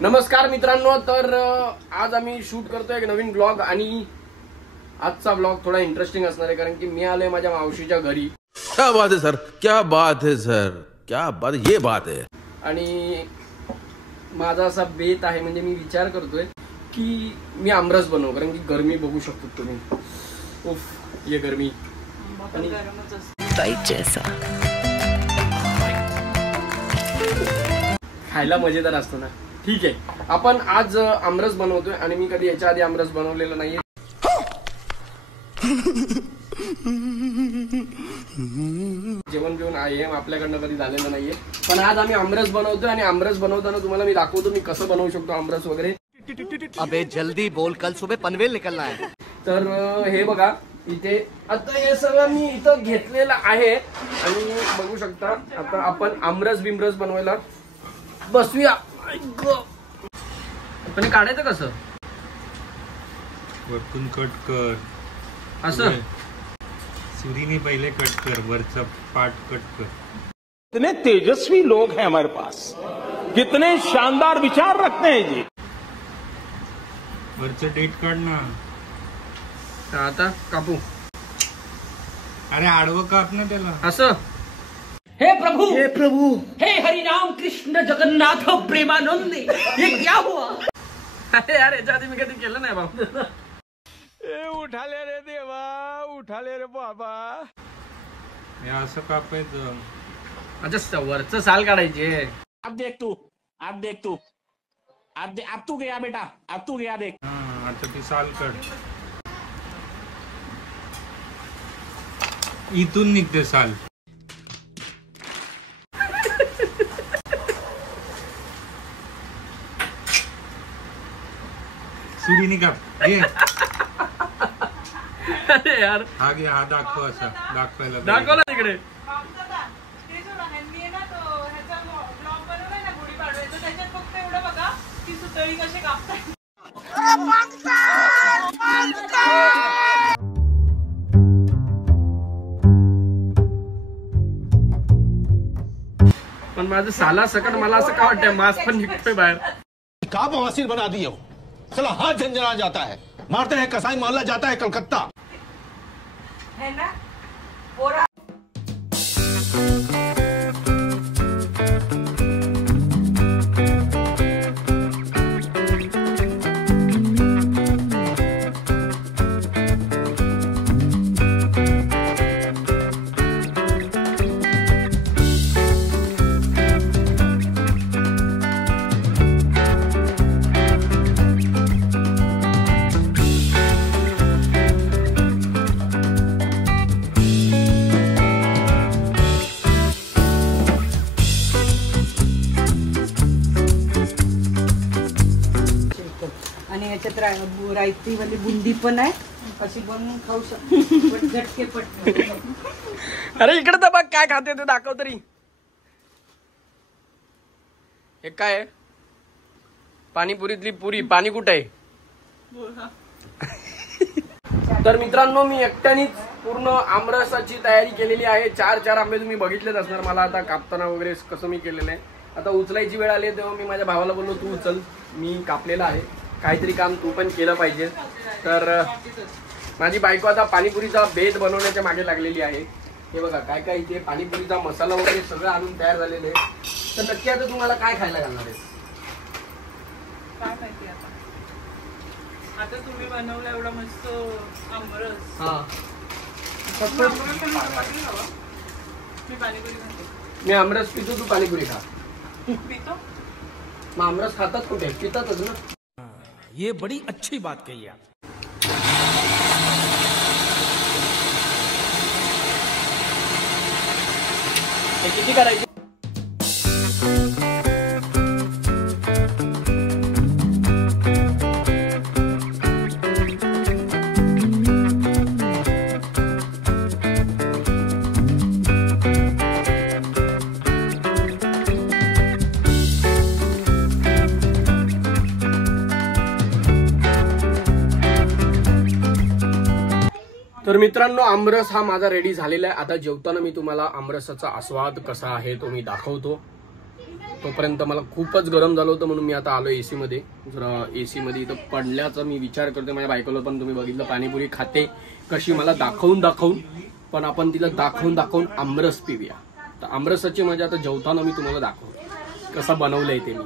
नमस्कार मित्रांनो, तर आज आम्ही शूट करतोय एक नवीन ब्लॉग आणि आजचा ब्लॉग थोडा इंटरेस्टिंग असणार आहे कारण की मी आलोय माझ्या मावशीच्या घरी. क्या बात है सर, क्या बात है सर, क्या बात, ये बात है. आणि माझा असा बेत आहे, म्हणजे मी विचार करतोय की मी आमरस बनवू कारण की गरमी बघू शकतो तुम्ही. उफ, ये गरमी आणि खायला मजेदार असतो ना. ठीक आहे, आपण आज आमरस बनवतोय आणि मी कधी याच्या आधी आमरस बनवलेला नाहीये. जेवण घेऊन आहे आपल्याकडनं कधी झालेलं नाहीये, पण आज आम्ही आमरस बनवतोय आणि आमरस बनवताना तुम्हाला मी दाखवतो मी कसं बनवू शकतो आमरस वगैरे. अबे जल्दी बोल, कल सुबह पनवेल निकलना है. तर हे बघा, इथे आता हे सगळं मी इथं घेतलेलं आहे आणि बघू शकता. आता आपण आमरस बिमरस बनवायला बसूया. पण काढायचं कसं? वरतून कट कर, असं सुरीने पहिले कट कर, वरचा पार्ट कट कर. कितने तेजस्वी लोग हैं हमारे पास, कितने शानदार विचार रखते हैं जी. वरचं डेट काढ ना. आता कापू. अरे आडवं काप ना त्याला. असं. हे प्रभु, हे हरि राम कृष्ण जगन्नाथ प्रेमानंद, ये क्या हुआ? अरे यार, याच्या आधी मी कधी केलं नाही बाबा. उठाले रे देवा, उठाले रे बाबा. हे असं कापायचं. अच्छा, वरचं साल काढायचे. अब देख तू, अब तू गया बेटा, अब तू गया देख. हा, आता ती साल काढ. इथून निघते साल. सुरीने काप. ये अरे यार, हा घे, हा दाखव. असा दाखवायला दाखवला तिकडे. पण माझं साला सकट मला असं का वाटतंय मास्क पण निघतोय बाहेर. का बवासीर बना दिए हो, साला हाथ झंझना जाता है, मारते हैं कसाई मोहल्ला जाता है कलकत्ता. है ना पोरा. आणि याच्यात रायतीवाली बुंदी पण आहे, अशी बनवून खाऊ शकतो. झटके पट. अरे इकडे तर बघ काय खाते ते, दाखव तरी. हे काय आहे? पाणीपुरीतली पुरी. पाणी कुठे आहे? तर मित्रांनो, मी एकट्यानेच पूर्ण आमरसाची तयारी केलेली आहे. 4 आंबे तुम्ही बघितलेच असणार मला आता कापताना वगैरे कसं मी केलेलं आहे. आता उचलायची वेळ आली तेव्हा मी माझ्या भावाला बोललो तू उचल, मी कापलेला आहे, काहीतरी काम तू पण केलं पाहिजे. तर माझी बायको आता पाणीपुरीचा बेत बनवण्याच्या मागे लागलेली आहे. हे बघा काय काय इथे पाणीपुरीचा मसाला वगैरे सगळं आणून तयार झालेलं आहे. तर नक्की आता तुम्हाला काय खायला घालणार आहे? काय माहिती आता तुम्ही बनवलं एवढा मस्त आमरस. हा, मी पाणीपुरी खाते. मी आमरस पितो, तू पाणीपुरी खा. पितो मग आमरस खातात कुठे? पितातच ना. ये बड़ी अच्छी बात कही आप. किती करायची? तर मित्रांनो, आमरस हा माझा रेडी झालेला आहे. आता जेवताना मी तुम्हाला आमरसाचा आस्वाद कसा आहे तो मी दाखवतो. तोपर्यंत मला खूपच गरम झालं होतं म्हणून मी आता आलो एसी मध्ये. जरा एसी मध्ये इथं पडल्याचा मी विचार करतोय. माझ्या बायकोला पण तुम्ही बघितलं पाणीपुरी खाते कशी मला दाखवून, पण आपण तिला दाखवून आमरस पिऊया. तर आमरसाची मजा आता जेवताना मी तुम्हाला दाखवतो कसं बनवलंय ते मी.